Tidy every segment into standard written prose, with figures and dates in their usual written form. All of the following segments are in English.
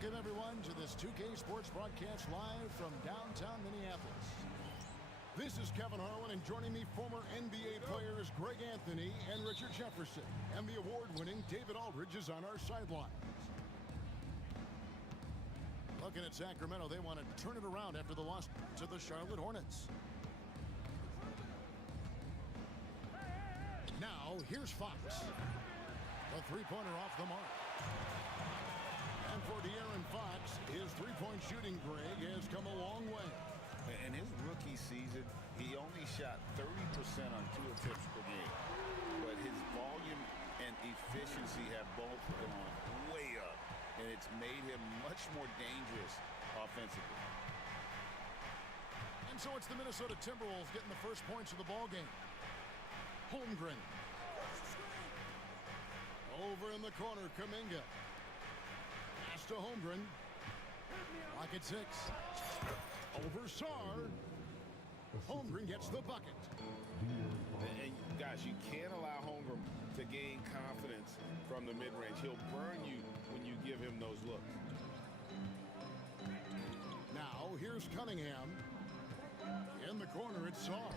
Welcome, everyone, to this 2K Sports broadcast live from downtown Minneapolis. This is Kevin Harlan, and joining me, former NBA players Greg Anthony and Richard Jefferson. And the award-winning David Aldridge is on our sidelines. Looking at Sacramento, they want to turn it around after the loss to the Charlotte Hornets. Now, here's Fox. The three-pointer off the mark. And for De'Aaron Fox, his three-point shooting, Greg, has come a long way. In his rookie season, he only shot 30% on 2 attempts per game. But his volume and efficiency have both gone way up. And it's made him much more dangerous offensively. And so it's the Minnesota Timberwolves getting the first points of the ball game. Holmgren. Over in the corner, Kuminga. Pass to Holmgren. Lock at 6. Over Sarr. Holmgren gets the bucket. And guys, you can't allow Holmgren to gain confidence from the mid-range. He'll burn you when you give him those looks. Now, here's Cunningham. In the corner, it's Sarr.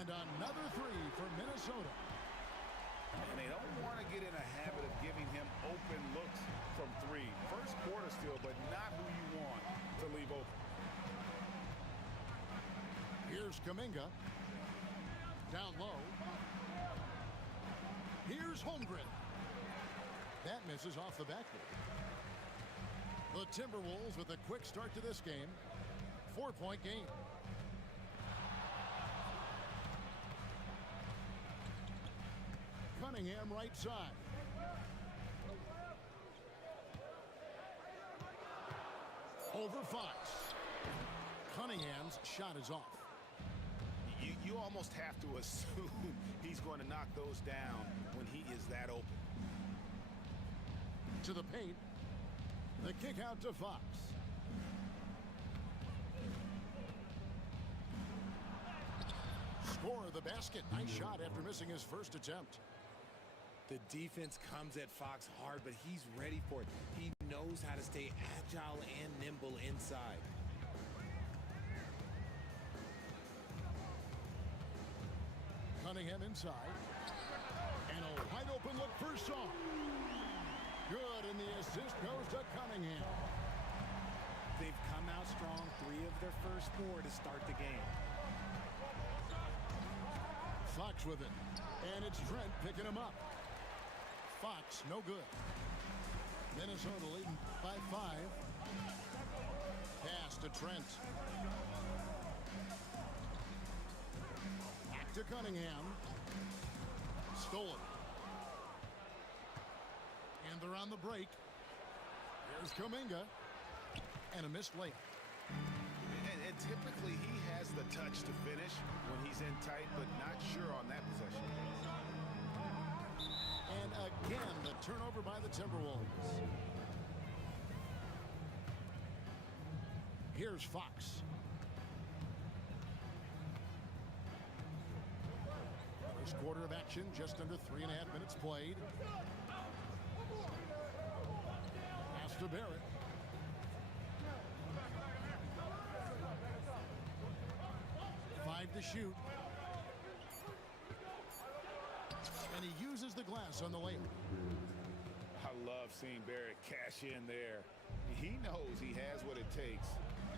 And another three for Minnesota. And they don't want to get in a habit of giving him open looks from 3. First quarter still, but not who you want to leave open. Here's Kuminga. Down low. Here's Holmgren. That misses off the backboard. The Timberwolves with a quick start to this game. 4-point game. Cunningham right side. Over Fox. Cunningham's shot is off. You almost have to assume he's going to knock those down when he is that open. To the paint. The kick out to Fox. Score the basket. Nice shot after missing his first attempt. The defense comes at Fox hard, but he's ready for it. He knows how to stay agile and nimble inside. Cunningham inside. And a wide open look for Sarr. Good, and the assist goes to Cunningham. They've come out strong, 3 of their first 4 to start the game. Fox with it. And it's Trent picking him up. Fox, no good. Minnesota leading by 5. Pass to Trent. Back to Cunningham. Stolen. And they're on the break. Here's Kuminga. And a missed layup. And typically he has the touch to finish when he's in tight, but not sure on that possession. And again, the turnover by the Timberwolves. Here's Fox. First quarter of action, just under 3.5 minutes played. Pass to Barrett. Five to shoot. And he uses the glass on the layup. I love seeing Barrett cash in there. He knows he has what it takes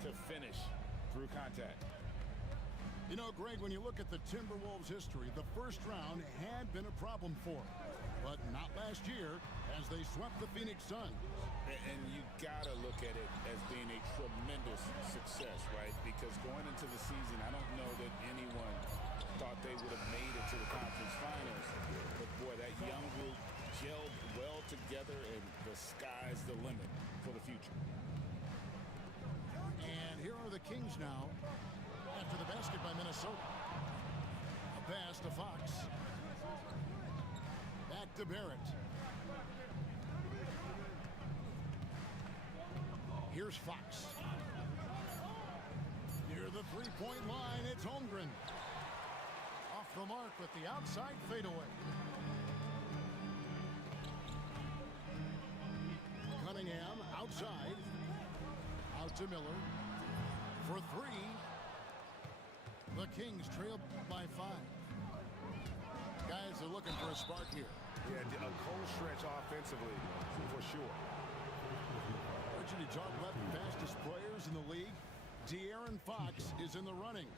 to finish through contact. You know, Greg, when you look at the Timberwolves' history, the first round had been a problem for them. But not last year, as they swept the Phoenix Suns. And you got to look at it as being a tremendous success, right? Because going into the season, I don't know that anyone thought they would have made it to the conference finals. But, boy, that young group gelled well together, and the sky's the limit for the future. And here are the Kings now after the basket by Minnesota. A pass to Fox. Back to Barrett. Here's Fox. Near the three-point line, it's Holmgren. Off the mark with the outside fadeaway. Cunningham out to Miller for three. The Kings trail by 5. Guys are looking for a spark here. Yeah, a cold stretch offensively, for sure. Richard, you talk about the fastest players in the league. De'Aaron Fox is in the running,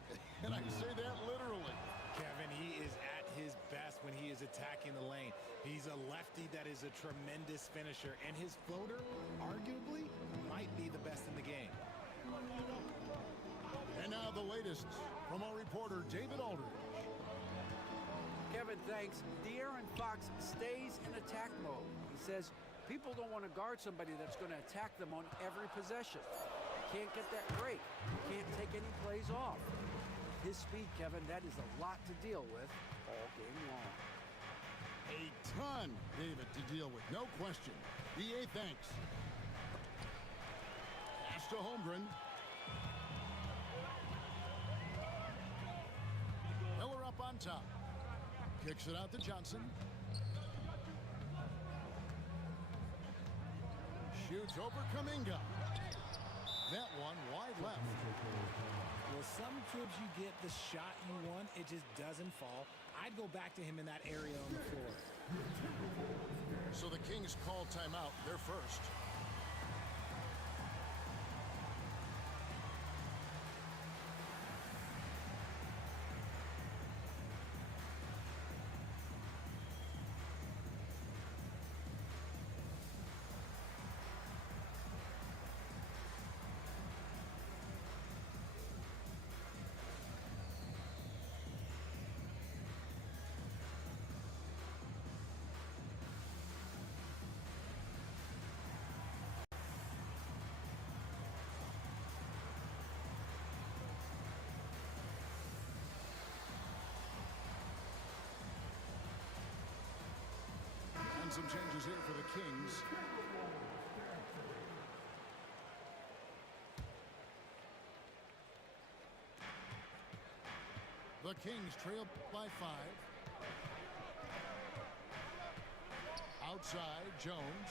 and I say that literally. Kevin, he is at his best when he is attacking the lane. He's a lefty that is a tremendous finisher, and his floater, arguably, might be the best in the game. And now the latest from our reporter, David Aldridge. Kevin, thanks. De'Aaron Fox stays in attack mode. He says people don't want to guard somebody that's going to attack them on every possession. You can't get that break. You can't take any plays off. His speed, Kevin, that is a lot to deal with all game long. A ton, David, to deal with, no question. DA, thanks. Pass to Holmgren. Miller up on top. Kicks it out to Johnson. Shoots over Kuminga. That one wide left. Well, some trips you get the shot you want, it just doesn't fall. I'd go back to him in that area on the floor. So the Kings call timeout, their first. And some changes here for the Kings. The Kings trail by 5. Outside, Jones.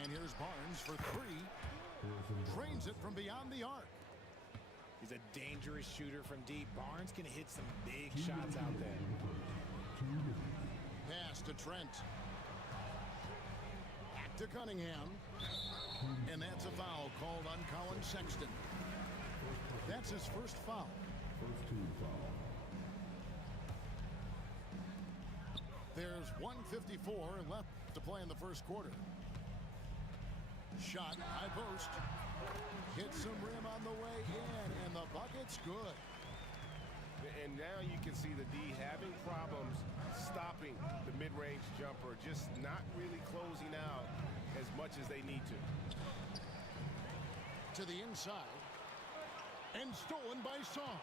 And here's Barnes for 3. Drains it from beyond the arc. He's a dangerous shooter from deep. Barnes can hit some big shots out there. Pass to Trent. Back to Cunningham. And that's a foul called on Colin Sexton. That's his first foul. There's 1:54 left to play in the first quarter. Shot, high post. Hits some rim on the way in, and the bucket's good. And now you can see the D having problems stopping the mid-range jumper, just not really closing out as much as they need to. To the inside. And stolen by Song.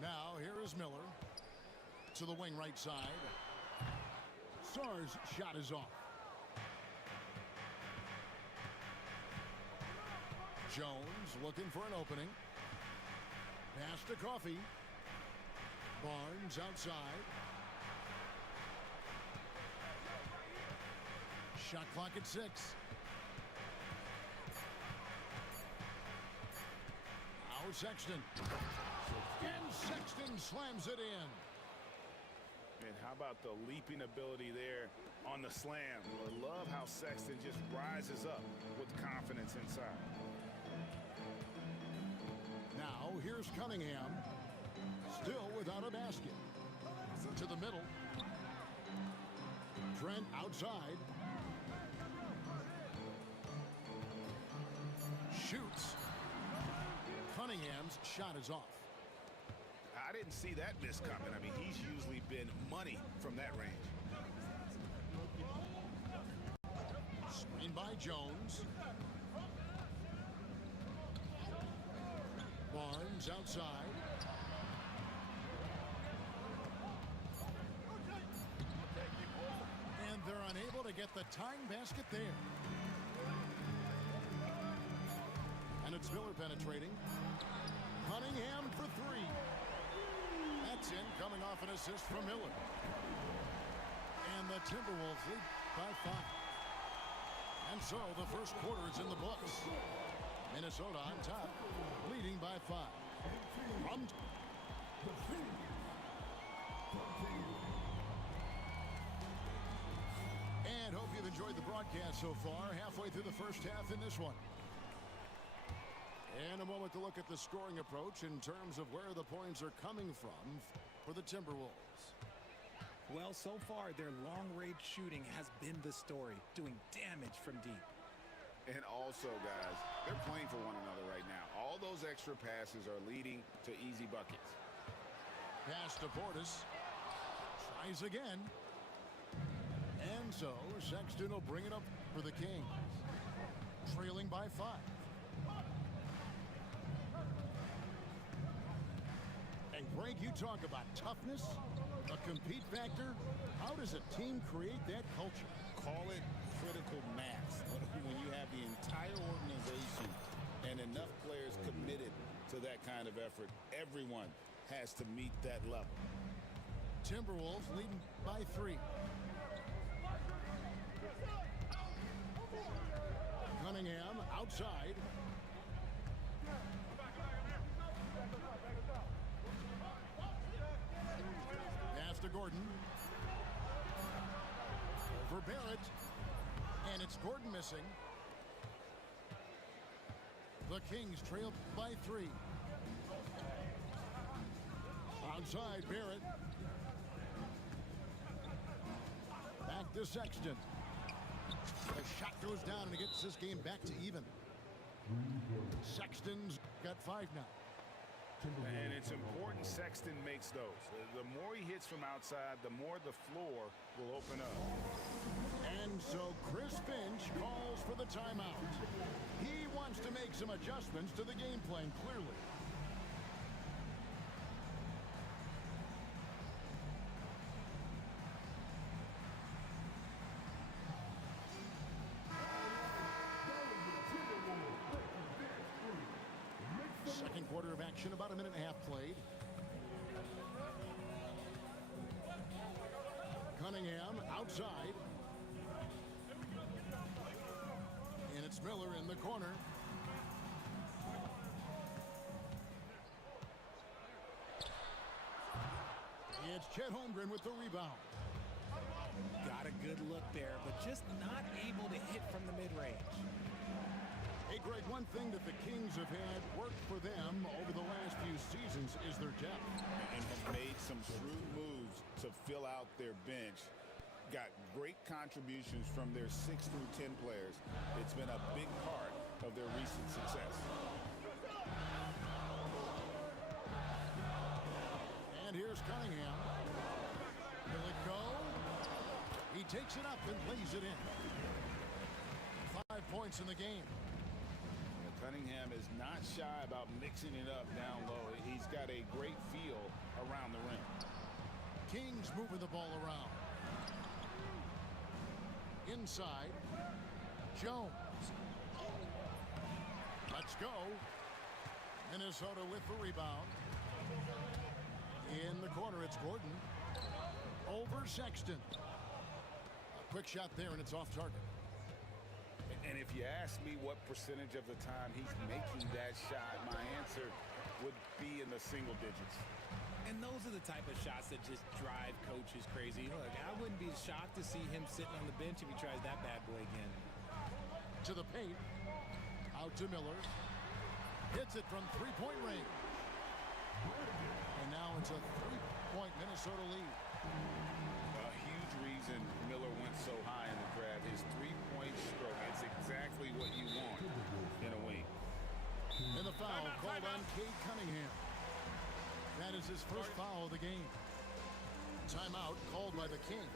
Now here is Miller. To the wing right side. Sarr's shot is off. Jones looking for an opening. Pass to Coffey. Barnes outside. Shot clock at 6. Now Sexton. And Sexton slams it in. And how about the leaping ability there on the slam? I love how Sexton just rises up with confidence inside. Now here's Cunningham. Still without a basket. To the middle. Trent outside. Shoots. Cunningham's shot is off. I didn't see that miss coming. I mean, he's usually been money from that range. Screen by Jones. Barnes outside. And they're unable to get the tying basket there. And it's Miller penetrating. Cunningham for 3. That's in, coming off an assist from Miller. And the Timberwolves lead by 5. And so the first quarter is in the books. Minnesota on top, leading by 5. And hope you've enjoyed the broadcast so far. Halfway through the first half in this one. And a moment to look at the scoring approach in terms of where the points are coming from for the Timberwolves. Well, so far, their long-range shooting has been the story, doing damage from deep. And also, guys, they're playing for one another right now. All those extra passes are leading to easy buckets. Pass to Portis. Tries again. And so Sexton will bring it up for the Kings. Trailing by 5. And Greg, you talk about toughness, a compete factor. How does a team create that culture? Call it critical mass. When you have the entire organization and enough players committed to that kind of effort, everyone has to meet that level. Timberwolves leading by 3. Cunningham outside. Pass to Gordon. Over Barrett. And it's Gordon missing. The Kings trail by 3. Outside Barrett. Back to Sexton. The shot goes down and it gets this game back to even. Sexton's got 5 now. And it's important Sexton makes those. The more he hits from outside, the more the floor will open up. And so Chris Finch calls for the timeout. He wants to make some adjustments to the game plan, clearly. Second quarter of action, about a minute and a half played. Cunningham outside. And it's Miller in the corner. It's Chet Holmgren with the rebound. Got a good look there, but just not able to hit from the mid-range. Hey, Greg, one thing that the Kings have had work for them over the last few seasons is their depth. And have made some shrewd moves to fill out their bench. Got great contributions from their 6 through 10 players. It's been a big part of their recent success. And here's Cunningham. Will it go? He takes it up and lays it in. 5 points in the game. Cunningham is not shy about mixing it up down low. He's got a great feel around the rim. Kings moving the ball around. Inside. Jones. Let's go. Minnesota with the rebound. In the corner, it's Gordon. Over Sexton. A quick shot there, and it's off target. And if you ask me what percentage of the time he's making that shot, my answer would be in the single digits. And those are the type of shots that just drive coaches crazy. Look, I wouldn't be shocked to see him sitting on the bench if he tries that bad boy again. To the paint. Out to Miller. Hits it from three-point range. And now it's a 3-point Minnesota lead. A huge reason Miller went so high in the draft. His three-point stroke. It's exactly what you want in a wing. And the foul called on Cade Cunningham. That is his first foul of the game. Timeout called by the Kings.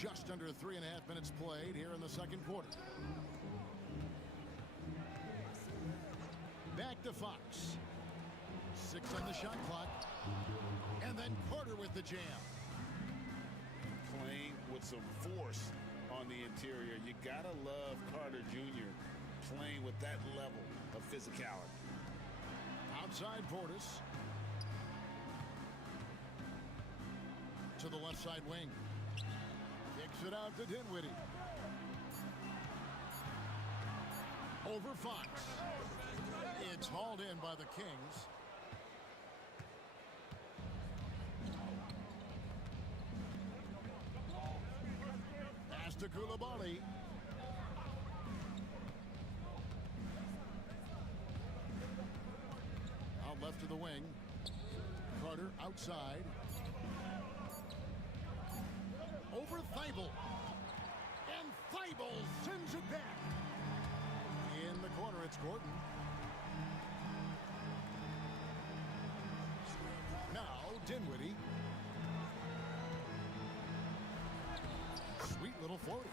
Just under 3.5 minutes played here in the second quarter. Back to Fox. 6 on the shot clock. And then Carter with the jam. Playing with some force on the interior. You gotta love Carter Jr. playing with that level of physicality. Outside Portis. To the left side wing. Kicks it out to Dinwiddie. Over Fox. It's hauled in by the Kings. Pass to Koulibaly. Out left to the wing. Carter outside. Over Thibault. And Thibault sends it back. In the corner, it's Gordon. Now, Dinwiddie. Sweet little floater.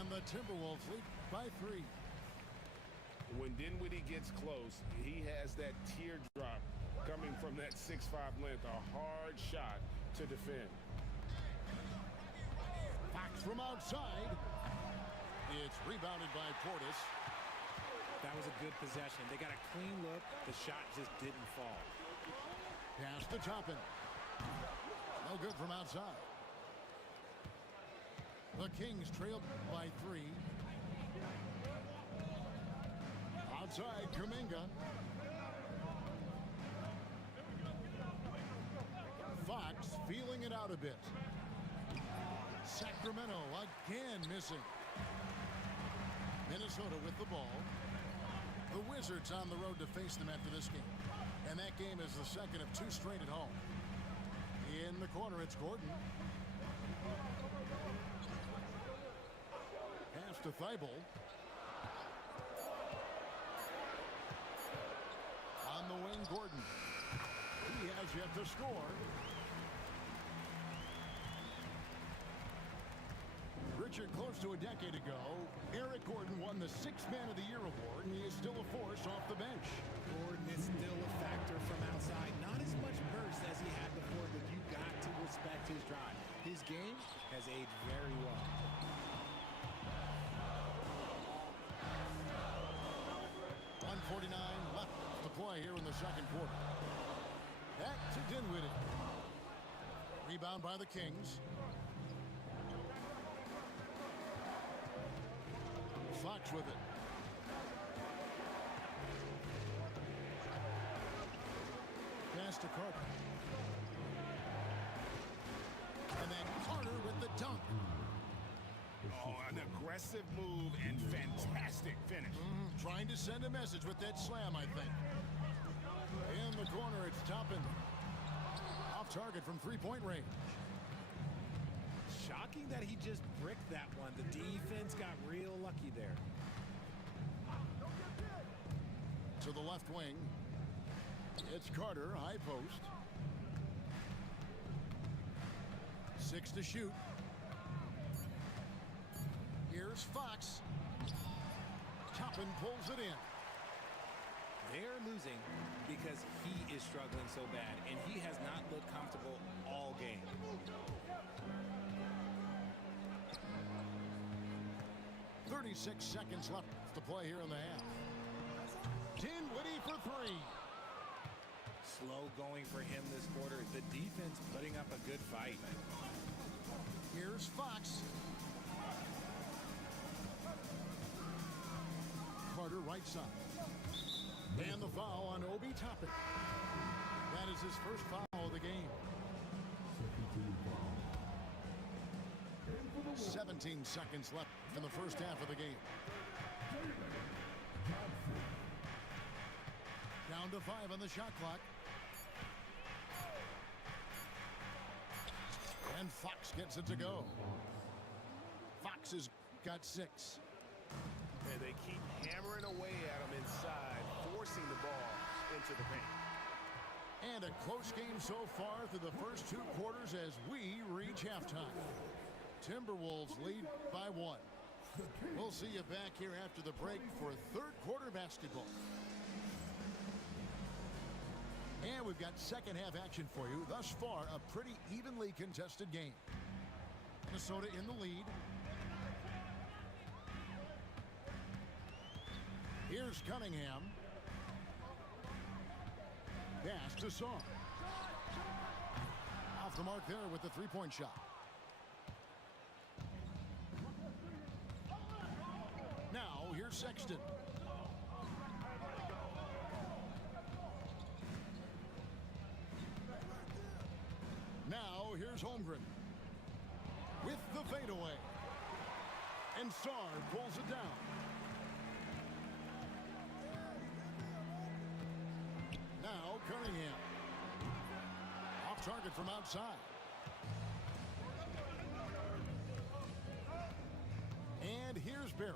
And the Timberwolves lead by 3. When Dinwiddie gets close, he has that teardrop coming from that 6'5" length. A hard shot to defend. Fox from outside. It's rebounded by Portis. That was a good possession. They got a clean look. The shot just didn't fall. Pass to Toppin. No good from outside. The Kings trailed by 3. Outside, Kuminga. Fox feeling it out a bit. Sacramento again missing. Minnesota with the ball. The Wizards on the road to face them after this game. And that game is the second of 2 straight at home. In the corner, it's Gordon. Pass to Thibault. On the wing, Gordon. He has yet to score. Richard, close to a decade ago, Eric Gordon won the 6th Man of the Year award, and he is still a force off the bench. Gordon is still a factor from outside. Not as much burst as he had before, but you got to respect his drive. His game has aged very well. .149 left to play here in the second quarter. Back to Dinwiddie. Rebound by the Kings. Fox with it. Pass to Carter. And then Carter with the dunk. Oh, an aggressive move and fantastic finish. Trying to send a message with that slam, I think. In the corner, it's Toppin. Off target from 3-point range. Shocking that he just bricked that one. The defense got real lucky there. To the left wing. It's Carter, high post. 6 to shoot. Here's Fox. Toppin pulls it in. They're losing because he is struggling so bad, and he has not looked comfortable all game. .36 seconds left to play here in the half. Dinwiddie for 3. Slow going for him this quarter. The defense putting up a good fight. Here's Fox. Carter right side. And the foul on Obi Toppin. That is his first foul of the game. 17 seconds left in the first half of the game. Down to 5 on the shot clock. And Fox gets it to go. Fox has got 6. And they keep hammering away at him inside, forcing the ball into the paint. And a close game so far through the first 2 quarters as we reach halftime. Timberwolves lead by 1. We'll see you back here after the break for third quarter basketball. And we've got second half action for you. Thus far, a pretty evenly contested game. Minnesota in the lead. Here's Cunningham. Pass to Song. Off the mark there with the three-point shot. Now, here's Sexton. Now, here's Holmgren. With the fadeaway. And Sarr pulls it down. Now, Cunningham. Off target from outside. And here's Barrett.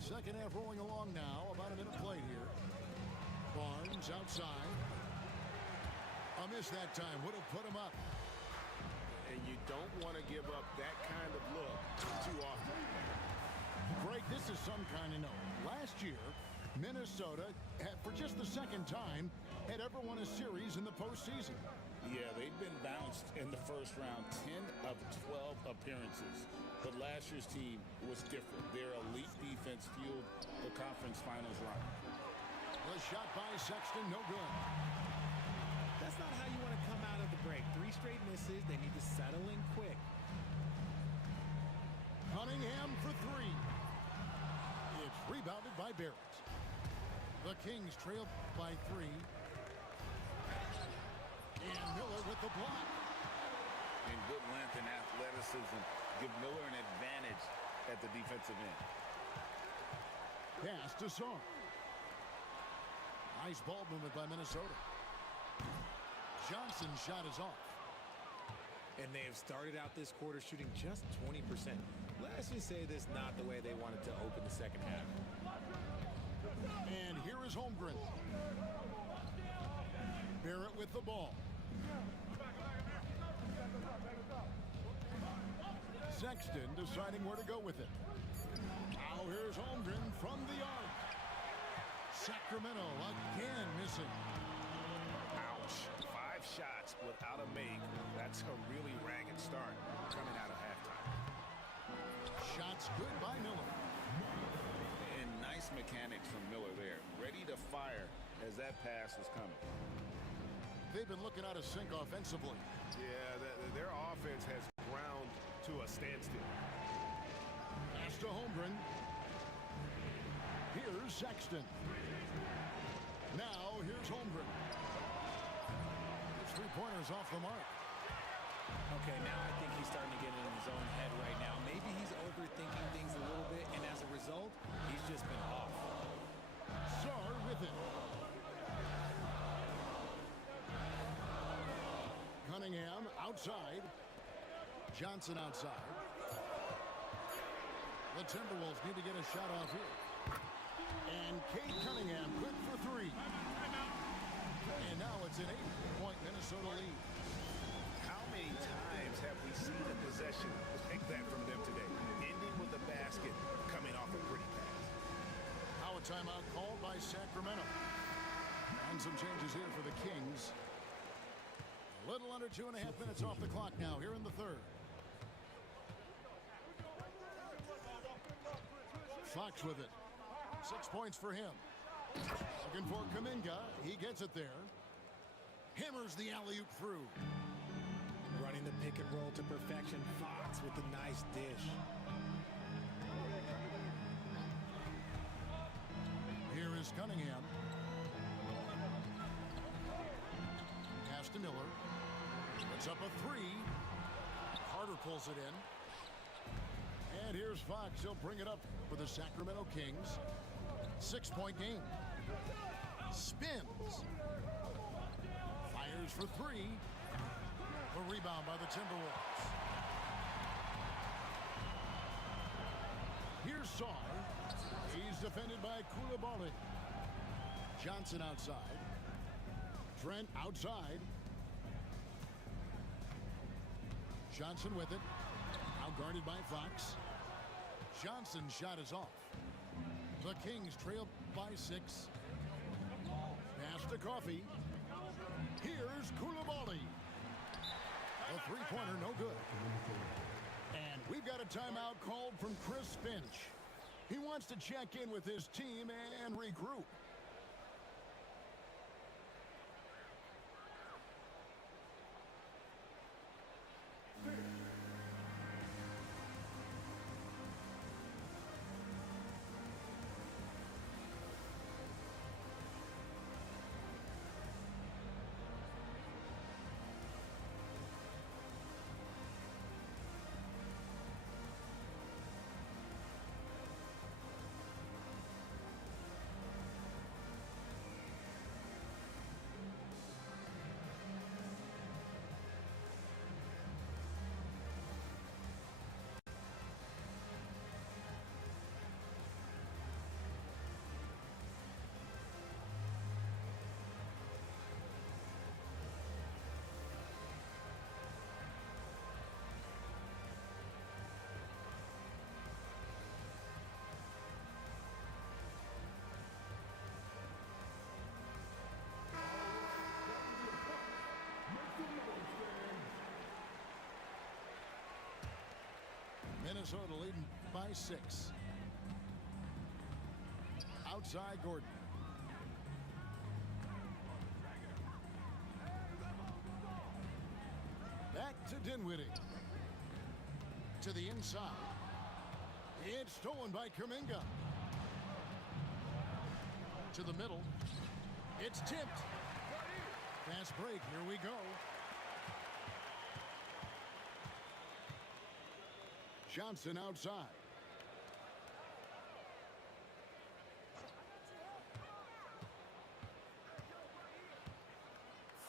Second half rolling along now. About a minute played here. Barnes outside. A miss that time. Would have put him up. And you don't want to give up that kind of look too often. Greg, this is some kind of note. Last year, Minnesota, for just the second time, had ever won a series in the postseason. Yeah, they've been bounced in the first round 10 of 12 appearances. But last year's team was different. Their elite defense fueled the conference finals run. The shot by Sexton, no good. That's not how you want to come out of the break. 3 straight misses. They need to settle in quick. Cunningham for 3. It's rebounded by Barrett. The Kings trail by 3. And Miller with the block. And good length and athleticism give Miller an advantage at the defensive end. Pass to Song. Nice ball movement by Minnesota. Johnson's shot is off. And they have started out this quarter shooting just 20%. Let's just say this is not the way they wanted to open the second half. And here is Holmgren. Barrett with the ball. Sexton deciding where to go with it. Now here's Holmgren from the arc. Sacramento again missing. Ouch. 5 shots without a make. That's a really ragged start coming out of halftime. Shots good by Miller. And nice mechanics from Miller there. Ready to fire as that pass was coming. They've been looking out of sync offensively. Yeah, their offense has ground to a standstill. Pass to Holmgren. Here's Sexton. Now here's Holmgren. His three-pointers off the mark. Okay, now I think he's starting to get in his own head right now. Maybe he's overthinking things a little bit, and as a result, he's just been off. Sarr with it. Cunningham outside. Johnson outside. The Timberwolves need to get a shot off here. And Kate Cunningham quick for 3. And now it's an 8-point Minnesota lead. How many times have we seen a possession like that from them today? Ending with a basket, coming off a pretty pass. Now a timeout called by Sacramento. And some changes here for the Kings. A little under 2.5 minutes off the clock now here in the third. Fox with it. 6 points for him. Looking for Kuminga. He gets it there. Hammers the alley-oop through. Running the pick and roll to perfection. Fox with a nice dish. Here is Cunningham. Pass to Miller. It's up a 3. Carter pulls it in. And here's Fox. He'll bring it up for the Sacramento Kings. 6-point game. Spins. Fires for 3. A rebound by the Timberwolves. Here's Sarr. He's defended by Koulibaly. Johnson outside. Trent outside. Johnson with it. Now guarded by Fox. Johnson's shot is off. The Kings trail by 6. Pass to Coffee. Here's Koulibaly. A three-pointer, no good. And we've got a timeout called from Chris Finch. He wants to check in with his team and regroup. Minnesota leading by 6. Outside Gordon. Back to Dinwiddie. To the inside. It's stolen by Kuminga. To the middle. It's tipped. Fast break. Here we go. Johnson outside.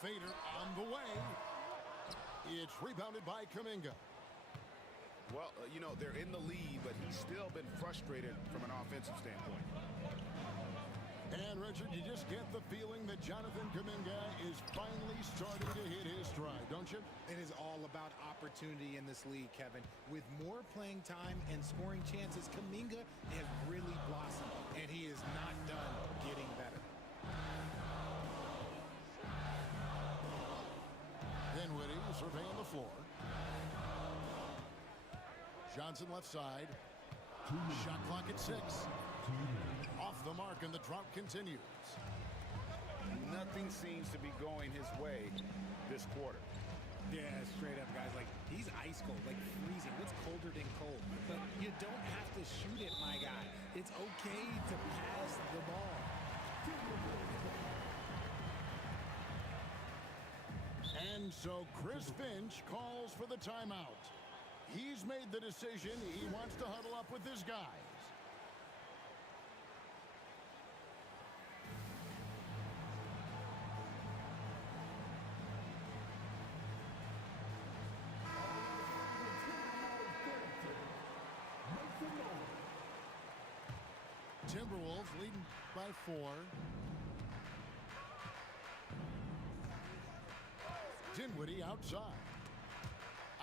Fader on the way. It's rebounded by Kuminga. Well, you know, they're in the lead, but he's still been frustrated from an offensive standpoint. And, Richard, you just get the feeling that Jonathan Kuminga is finally starting to hit his stride, don't you? It is all about opportunity in this league, Kevin. With more playing time and scoring chances, Kuminga has really blossomed, and he is not done getting better. Dinwiddie surveying the floor. Johnson left side. Shot clock at 6. Off the mark, and the drought continues. Nothing seems to be going his way this quarter. Yeah, straight up, guys. Like, he's ice cold, like freezing. What's colder than cold? But you don't have to shoot it, my guy. It's okay to pass the ball. And so Chris Finch calls for the timeout. He's made the decision. He wants to huddle up with his guys. Timberwolves leading by 4. Dinwiddie outside.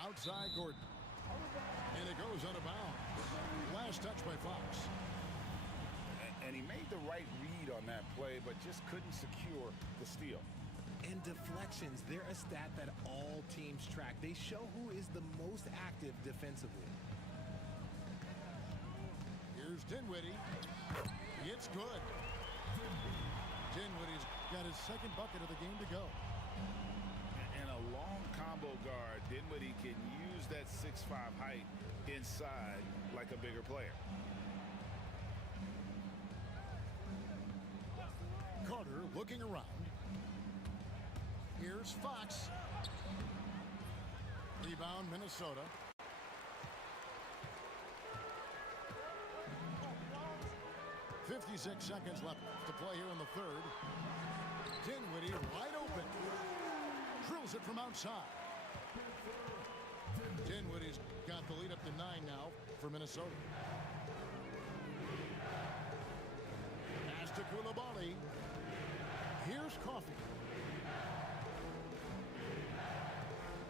Outside Gordon. And it goes out of bounds. Last touch by Fox. And he made the right read on that play, but just couldn't secure the steal. And deflections, they're a stat that all teams track. They show who is the most active defensively. Here's Dinwiddie. It's good. Dinwiddie's got his second bucket of the game to go. And a long combo guard, Dinwiddie can use that 6'5" height inside like a bigger player. Carter looking around. Here's Fox. Rebound, Minnesota. .56 seconds left to play here in the third. Dinwiddie wide open. Drills it from outside. Dinwiddie's got the lead up to 9 now for Minnesota. Pass to Koulibaly. Here's Coffee.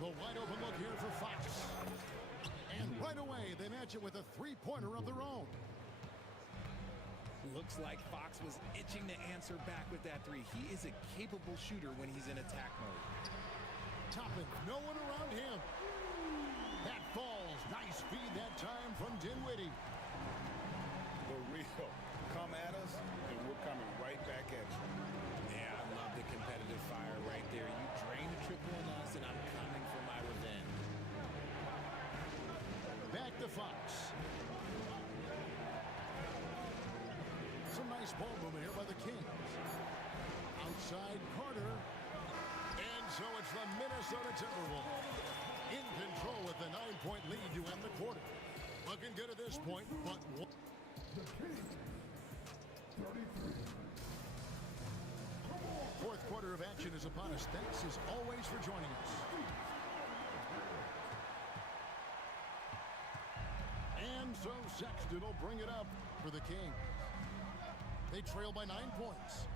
The wide open look here for Fox. And right away, they match it with a three-pointer of their own. Looks like Fox was itching to answer back with that three. He is a capable shooter when he's in attack mode. Toppin, no one around him. That falls. Nice feed that time from Dinwiddie. The real. Come at us, and we're coming right back at you. Yeah, I love the competitive fire right there. You drain the triple on us, and I'm coming for my revenge. Back to Fox. Some nice ball movement here by the Kings. Outside Carter. And so it's the Minnesota Timberwolves in control with a 9-point lead to end the quarter. Looking good at this point, but one. Fourth quarter of action is upon us. Thanks as always for joining us. And so Sexton will bring it up for the Kings. They trail by 9 points.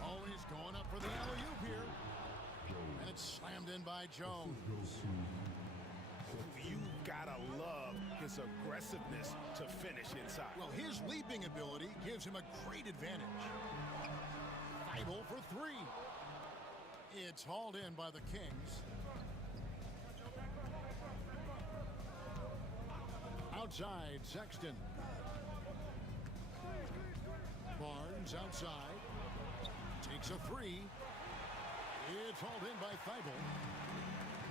Always going up for the alley-oop here. And it's slammed in by Jones. You gotta love his aggressiveness to finish inside. Well, his leaping ability gives him a great advantage. Thibault for three. It's hauled in by the Kings. Outside, Sexton. Barnes outside. Takes a three. It's hauled in by Thibault.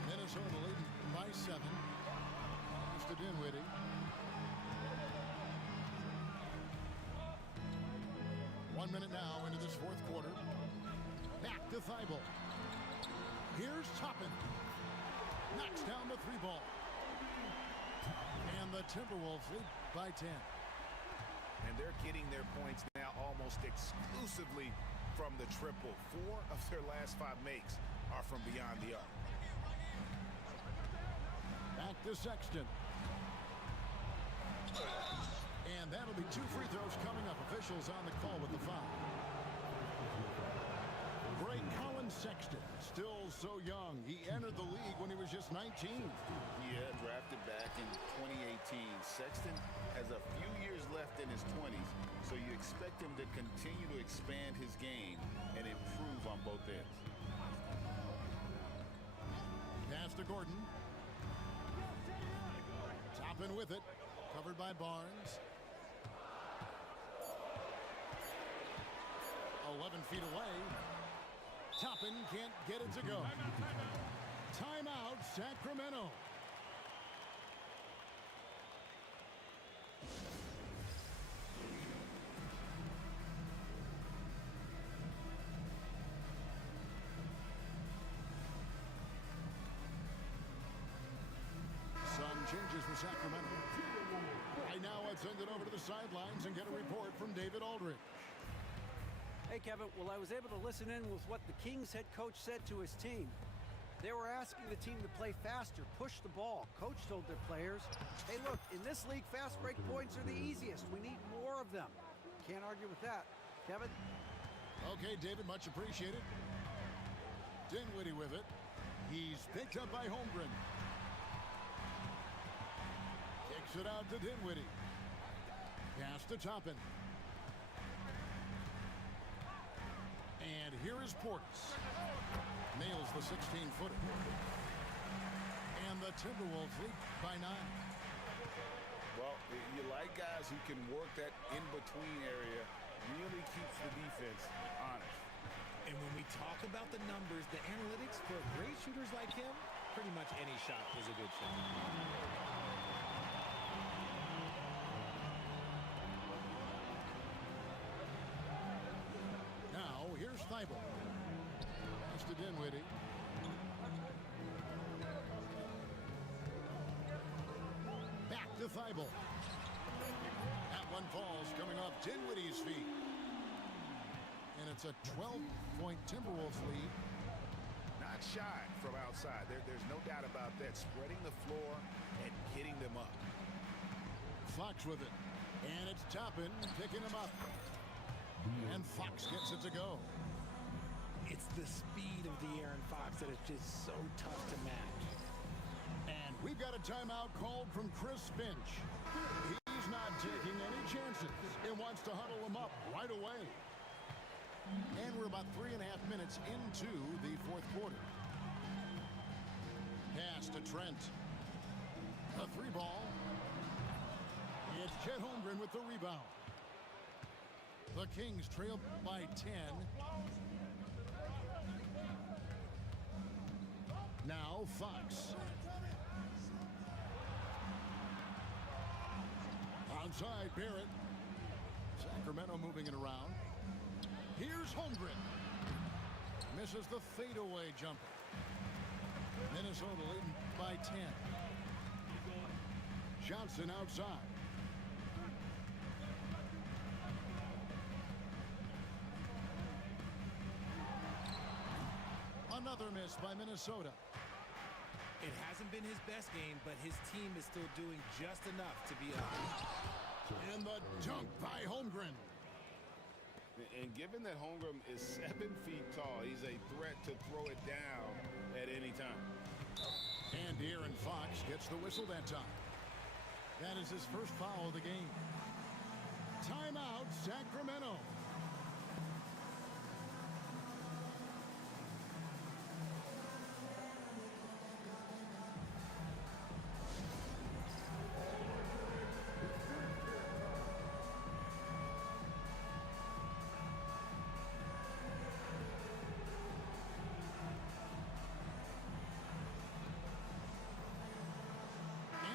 Minnesota leading by 7. Pass to Dinwiddie. One minute now into this fourth quarter. Back to Thibault. Here's Toppin. Knocks down the three ball. And the Timberwolves lead by 10. And they're getting their points now almost exclusively from the triple. 4 of their last 5 makes are from beyond the arc. Back to Sexton. And that'll be 2 free throws coming up. Officials on the call with the foul. Great Colin Sexton, still so young. He entered the league when he was just 19. Yeah, drafted back in 2018. Sexton has a few years left in his 20s, so you expect him to continue to expand his game and improve on both ends. Pass to Gordon. Toppin with it. Covered by Barnes. 11 feet away. Toppin can't get it to go. Timeout, Sacramento. Sun changes for Sacramento. Right now, let's send it over to the sidelines and get a report from David Aldridge. Hey, Kevin. Well, I was able to listen in with what the Kings head coach said to his team. They were asking the team to play faster, push the ball. Coach told their players, hey, look, in this league, fast break points are the easiest. We need more of them. Can't argue with that. Kevin? Okay, David, much appreciated. Dinwiddie with it. He's picked up by Holmgren. Kicks it out to Dinwiddie. Pass to Toppin. And here is Portis. Nails the 16-footer. And the Timberwolves lead by 9. Well, you like guys who can work that in-between area, really keeps the defense honest. And when we talk about the numbers, the analytics for great shooters like him, pretty much any shot is a good shot. Now, here's Thibault. Pass to Dinwiddie. Back to Thibault. That one falls coming off Dinwiddie's feet. And it's a 12-point Timberwolves lead. Not shy from outside. There's no doubt about that. Spreading the floor and hitting them up. Fox with it. And it's Toppin picking him up. And Fox gets it to go. It's the speed of the Aaron Fox that is just so tough to match. And We've got a timeout called from Chris Finch. He's not taking any chances and wants to huddle them up right away. And we're about 3.5 minutes into the fourth quarter. Pass to Trent. A 3-ball. It's Chet Holmgren with the rebound. The Kings trail by 10. Now Fox. Onside Barrett. Sacramento moving it around. Here's Holmgren. Misses the fadeaway jumper. Minnesota leading by 10. Johnson outside. Another miss by Minnesota. It hasn't been his best game, but his team is still doing just enough to be up. And the dunk by Holmgren. And given that Holmgren is 7 feet tall, he's a threat to throw it down at any time. And De'Aaron Fox gets the whistle that time. That is his first foul of the game. Timeout, Sacramento.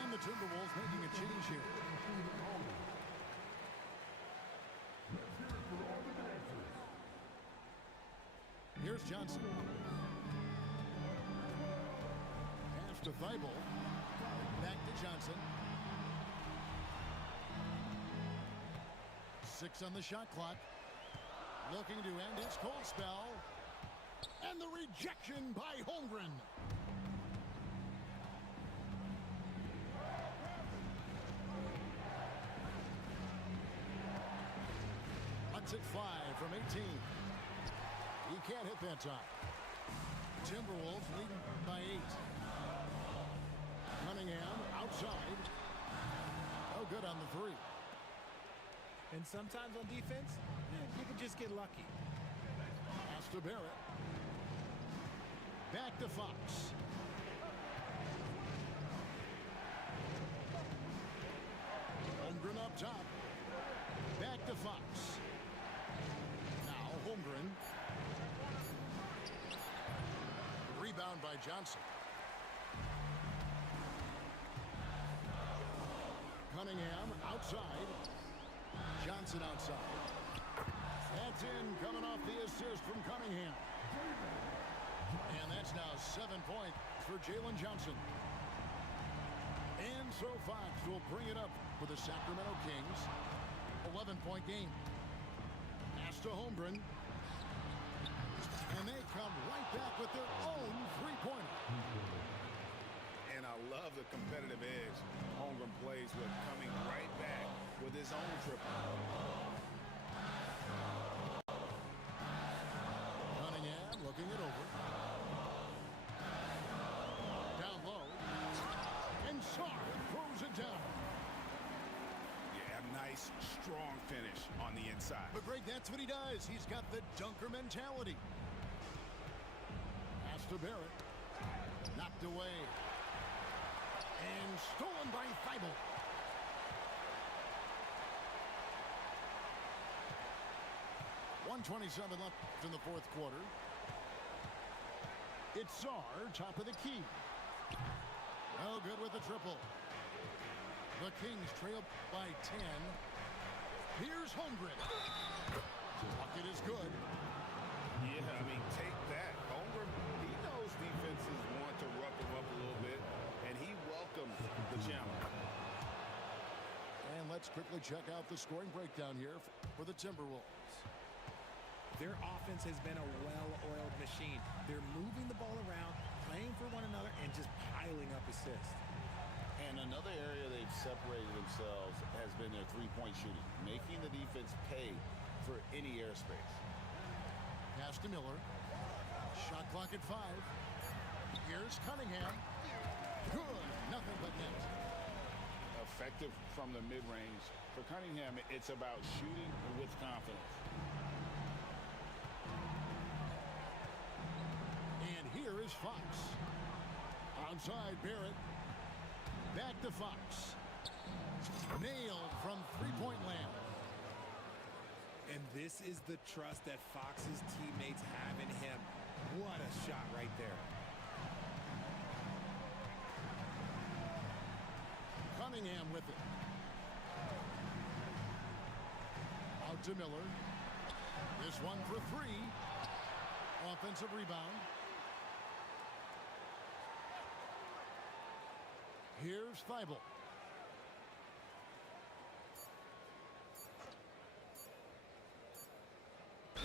The Timberwolves making a change here. Here's Johnson. Pass to Thibault. Back to Johnson. 6 on the shot clock. Looking to end his cold spell. And the rejection by Holmgren. At 5 from 18. He can't hit that time. Timberwolves leading by 8. Cunningham outside. No good on the 3. And sometimes on defense, you can just get lucky. Pass to Barrett. Back to Fox. Holmgren up top. Back to Fox. Holmgren. Rebound by Johnson. Cunningham outside. Johnson outside. That's in, coming off the assist from Cunningham. And that's now 7 points for Jalen Johnson. And so Fox will bring it up for the Sacramento Kings. 11-point game. Pass to Holmgren. And they come right back with their own three-pointer. And I love the competitive edge Holmgren plays with, coming right back with his own triple. Cunningham looking it over. Down low. And Sarr throws it down. Yeah, nice, strong finish on the inside. But Greg, that's what he does. He's got the dunker mentality. Pass to Barrett. Knocked away. And stolen by Thibault. .127 left in the fourth quarter. It's Sarr, top of the key. No good with the triple. The Kings trail by 10. Here's Holmgren. Bucket is good. Yeah, I mean, take that. Holmgren, he knows defenses want to rough him up a little bit, and he welcomes the challenge. And let's quickly check out the scoring breakdown here for the Timberwolves. Their offense has been a well-oiled machine. They're moving the ball around, playing for one another, and just piling up assists. And another area they've separated themselves has been their three-point shooting, making the defense pay for any airspace. Pass to Miller. Shot clock at 5. Here's Cunningham. Good. Nothing but net. Effective from the mid-range. For Cunningham, it's about shooting with confidence. And here is Fox. Outside Barrett. Back to Fox. Nailed from three-point land. And this is the trust that Fox's teammates have in him. What a shot right there. Cunningham with it. Out to Miller. This one for three. Offensive rebound. Here's Thibault.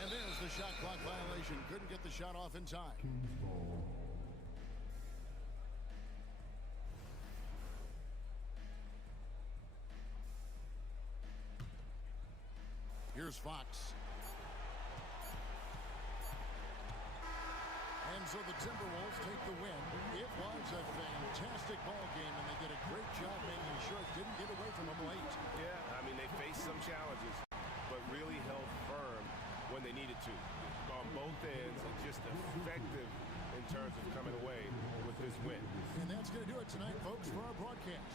And there's the shot clock violation. Couldn't get the shot off in time. Here's Fox. And so the Timberwolves take the win. It was a fantastic ball game, and they did a great job making sure it didn't get away from them late. Yeah, I mean, they faced some challenges, but really held firm when they needed to. On both ends, and just effective in terms of coming away with this win. And that's going to do it tonight, folks, for our broadcast.